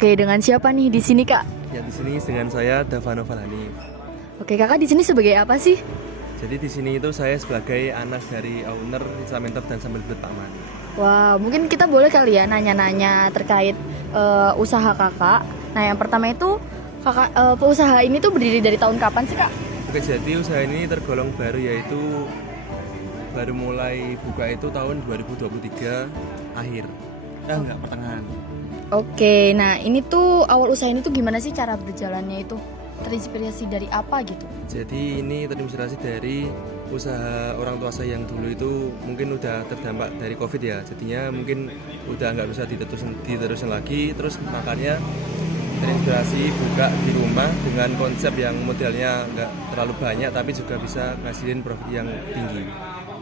Oke, dengan siapa nih di sini, Kak? Ya di sini dengan saya Davano Falani. Oke, Kakak di sini sebagai apa sih? Jadi di sini itu saya sebagai anak dari owner Islamentor dan Sambal Belut Pak Man. Wah, mungkin kita boleh kali ya nanya-nanya terkait usaha Kakak. Nah, yang pertama itu Kakak usaha ini tuh berdiri dari tahun kapan sih, Kak? Oke, jadi usaha ini tergolong baru, yaitu baru mulai buka itu tahun 2023 akhir. Enggak, pertengahan. Oke, nah ini tuh awal usaha ini tuh gimana sih cara berjalannya itu? Terinspirasi dari apa gitu? Jadi ini terinspirasi dari usaha orang tua saya yang dulu itu mungkin udah terdampak dari COVID ya. Jadinya mungkin udah nggak bisa diterusin lagi. Terus makanya terinspirasi buka di rumah dengan konsep yang modelnya nggak terlalu banyak tapi juga bisa ngasihin profit yang tinggi.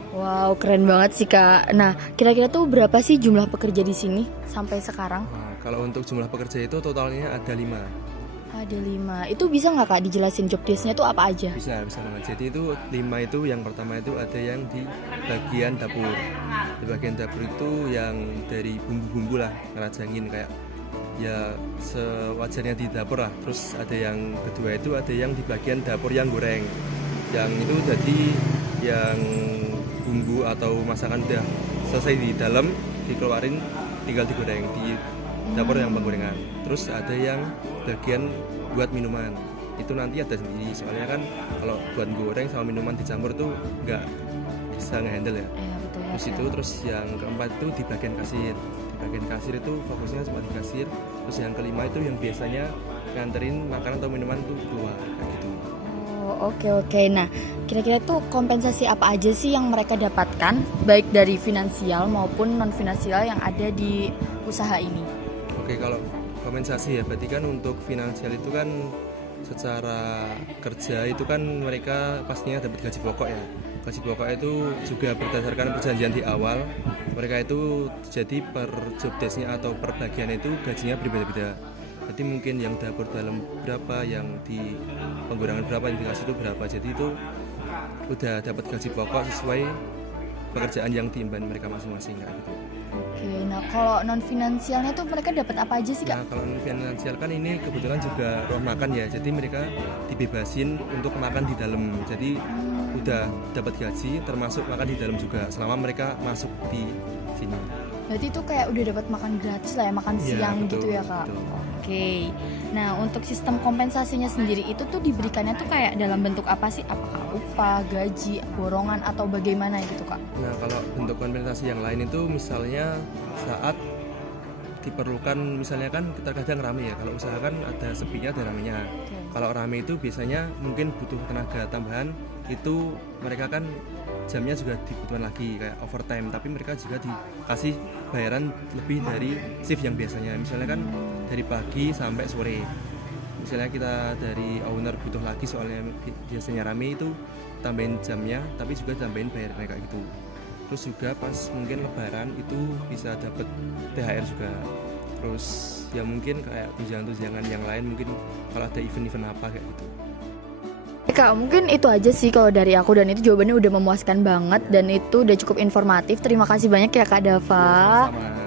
Wow, keren banget sih, Kak. Nah, kira-kira tuh berapa sih jumlah pekerja di sini sampai sekarang? Nah, kalau untuk jumlah pekerja itu totalnya ada 5. Ada 5. Itu bisa nggak, Kak, dijelasin job desk-nya tuh apa aja? Bisa banget. Jadi itu 5 itu yang pertama itu ada yang di bagian dapur. Di bagian dapur itu yang dari bumbu-bumbu lah, ngerajangin kayak ya sewajarnya di dapur lah. Terus ada yang kedua itu ada yang di bagian dapur yang goreng. Yang itu jadi yang bumbu atau masakan udah selesai di dalam, dikeluarin tinggal digoreng di dapur yang penggorengan. Terus ada yang bagian buat minuman, itu nanti ada sendiri, soalnya kan kalau buat goreng sama minuman dicampur tuh nggak bisa ngehandle ya. Betul. Terus itu terus yang keempat itu di bagian kasir. Di bagian kasir itu fokusnya cuma di kasir. Terus yang kelima itu yang biasanya nganterin makanan atau minuman tuh keluar kayak gitu. Oh, oke. Nah, kira-kira tuh kompensasi apa aja sih yang mereka dapatkan baik dari finansial maupun non finansial yang ada di usaha ini? Oke, kalau kompensasi ya berarti kan untuk finansial itu kan secara kerja itu kan mereka pastinya dapat gaji pokok ya. Gaji pokok itu juga berdasarkan perjanjian di awal. Mereka itu jadi per job desk-nya atau per bagian itu gajinya berbeda-beda. Jadi mungkin yang dapur dalam berapa, yang di penggorengan berapa, yang dikasih itu berapa. Jadi itu udah dapat gaji pokok sesuai pekerjaan yang diemban mereka masing-masing kayak gitu. Oke, nah kalau non finansialnya tuh mereka dapat apa aja sih, Kak? Nah, kalau non finansial kan ini kebetulan juga ruang makan ya. Jadi mereka dibebasin untuk makan di dalam. Jadi udah dapat gaji termasuk makan di dalam juga selama mereka masuk di sini. Berarti itu kayak udah dapat makan gratis lah ya, makan siang betul, gitu ya, Kak? Betul. Oke. Nah, untuk sistem kompensasinya sendiri itu tuh diberikannya tuh kayak dalam bentuk apa sih? Apakah upah, gaji, borongan atau bagaimana gitu, Kak? Nah, kalau bentuk kompensasi yang lain itu misalnya saat diperlukan, misalnya kan terkadang rame ya. Kalau usaha kan ada sepinya ada ramenya. Kalau rame itu biasanya mungkin butuh tenaga tambahan, itu mereka kan jamnya juga dibutuhkan lagi kayak overtime, tapi mereka juga dikasih bayaran lebih dari shift yang biasanya. Misalnya kan dari pagi sampai sore. Misalnya kita dari owner butuh lagi soalnya biasanya rame, itu tambahin jamnya tapi juga tambahin bayar mereka gitu. Terus juga pas mungkin lebaran itu bisa dapat THR juga. Terus ya mungkin kayak tunjangan-tunjangan yang lain, mungkin kalau ada event-event apa kayak gitu. Kak, mungkin itu aja sih kalau dari aku, dan itu jawabannya udah memuaskan banget dan itu udah cukup informatif. Terima kasih banyak ya, Kak Dava. Sama-sama.